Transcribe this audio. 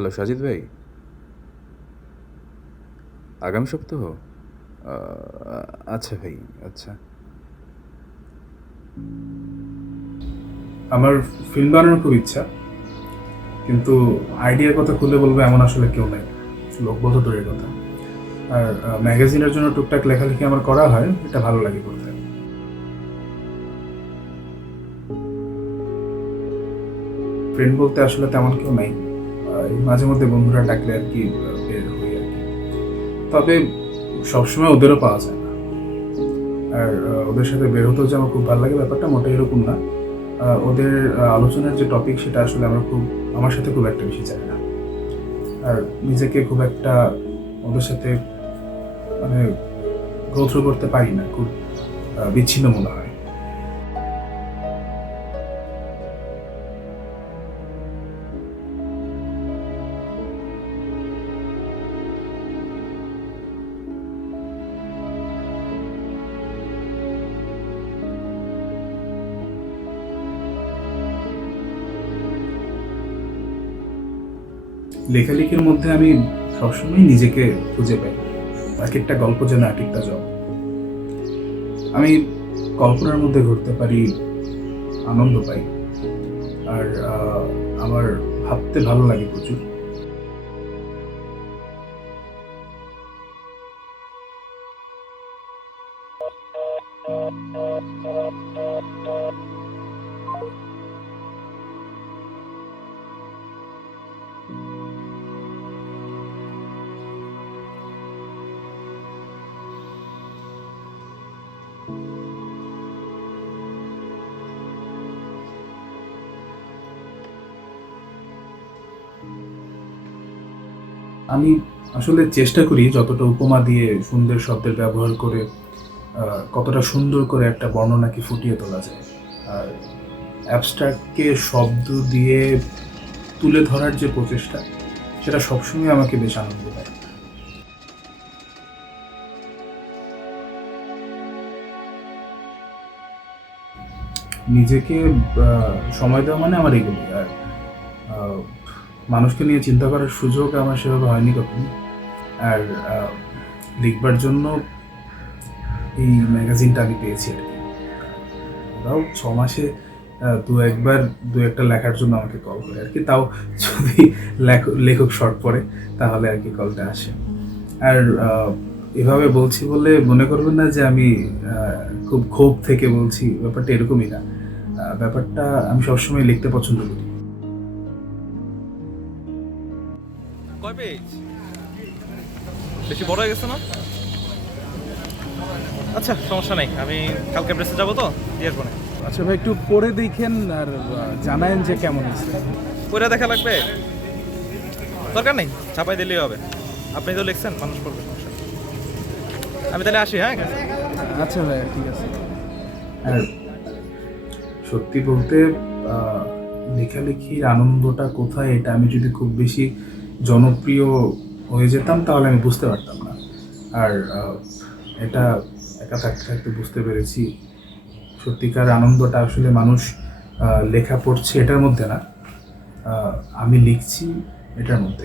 Hello Sajid ভাই, আগামী সপ্তাহ? আচ্ছা ভাই, আচ্ছা। আমার ফিল্ম বানানোর খুব ইচ্ছা, কিন্তু আইডিয়ার কথা খুলে বলবো এমন আসলে কেউ নাই, লোকবল তো দূরের কথা। আর ম্যাগাজিনের জন্য টুকটাক লেখালেখি আমার করা হয়, এটা ভালো লাগে করতে। ফ্রেন্ড বলতে আসলে তেমন কেউ নাই, এই মাঝে মধ্যে বন্ধুরা ডাকলে আর কি বের হই আর কি। তবে সবসময় ওদেরও পাওয়া যায় না। আর ওদের সাথে বের হতেও যে আমার খুব ভালো লাগে ব্যাপারটা মোটেই এরকম না। ওদের আলোচনার যে টপিক সেটা আসলে আমার সাথে খুব একটা বেশি যায় না। আর নিজেকে খুব একটা ওদের সাথে মানে গো থ্রু করতে পারি না, খুব বিচ্ছিন্ন মনে হয়। লেখালেখির মধ্যে আমি সবসময় নিজেকে খুঁজে পাই, এক একটা গল্প যেন এক একটা জব। আমি কল্পনার মধ্যে ঘুরতে পারি, আনন্দ পাই। আর আমার ভাবতে ভালো লাগে প্রচুর। আমি আসলে চেষ্টা করি যতটা উপমা দিয়ে সুন্দর শব্দের ব্যবহার করে কতটা সুন্দর করে একটা বর্ণনাকে ফুটিয়ে তোলা যায়। আর অ্যাবস্ট্রাক্টকে শব্দ দিয়ে তুলে ধরার যে প্রচেষ্টা, সেটা সবসময় আমাকে বেশ আনন্দ দেয়। নিজেকে সময় দেওয়া মানে আমার এগুলি। আর আহ, মানুষকে নিয়ে চিন্তা করার সুযোগ আমার সেভাবে হয়নি কখনো। আর লিখবার জন্য এই ম্যাগাজিনটা আমি পেয়েছি আর কি। ওরাও 6 মাসে দু একটা লেখার জন্য আমাকে কল করে আর কি, তাও যদি লেখক শর্ট পড়ে তাহলে আর কি কলটা আসে। আর এভাবে বলছি বলে মনে করবেন না যে আমি খুব ক্ষোভ থেকে বলছি, ব্যাপারটা এরকমই না। ব্যাপারটা আমি সবসময় লিখতে পছন্দ করি। কয় পেজ? বেশি বড় হয়ে গেছে না? আচ্ছা, সমস্যা নাই, আমি কালকে প্রেসে যাবো তো, দিয়ে আসবো না। আচ্ছা ভাই, একটু পড়ে দেখেন আর জানায়েন যে কেমন আছে। পড়ে দেখা লাগবে? দরকার নেই, ছাপাই দিলেই হবে। আপনি তো লিখছেন, মানুষ পড়বে, সমস্যা নেই। আমি তাহলে আসি, হ্যাঁ? আচ্ছা ভাই, ঠিক আছে। আর সত্যি বলতে লেখালেখির আনন্দটা কোথায়, এটা আমি যদি খুব বেশি জনপ্রিয় হয়ে যেতাম তাহলে আমি বুঝতে পারতাম না। আর এটা একা থাকতে থাকতে বুঝতে পেরেছি, সত্যিকার আনন্দটা আসলে মানুষ লেখা পড়ছে এটার মধ্যে না, আমি লিখছি এটার মধ্যে।